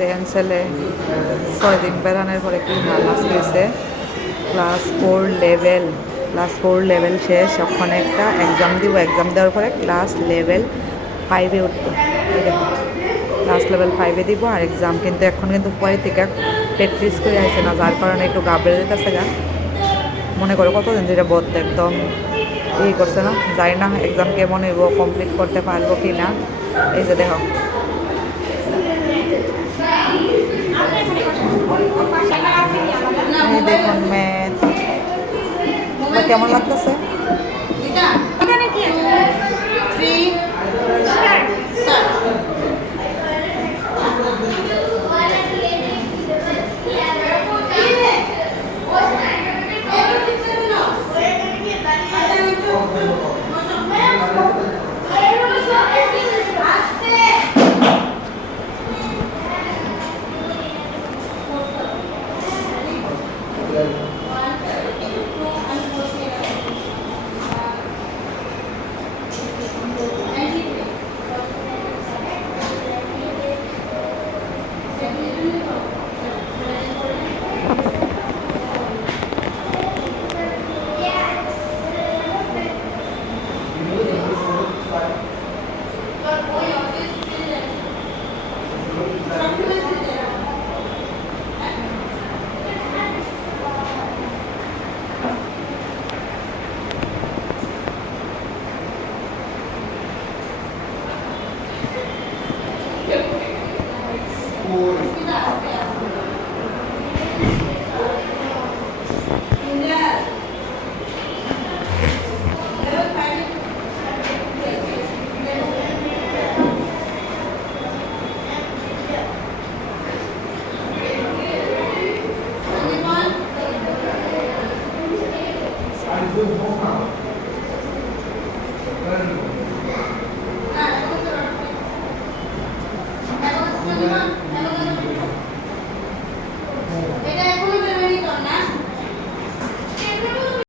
দেখেন ছেলে 6 দিন বেড়ানোর পরে কি হাল আসতেছে। ক্লাস 4 লেভেল শেষ। ওখানে একটা এক্সাম দিব, এক্সাম দেওয়ার পরে ক্লাস লেভেল 5-এ উঠবো। এই দেখো ক্লাস লেভেল 5-এ দিব আর এক্সাম কিন্তু এখন কিন্তু পরে থেকে প্র্যাকটিস করে আসে না, যার কারণে একটু গাবড়ে যেতেছে গা। মনে করো কতদিন ধরে বলতে একদম করছে না, যাই না এক্সাম কেমন হইব, কমপ্লিট করতে পারবো কি না। এই যে দেখো এই দেখুন ম্যাথ কেমন লাগতেছে।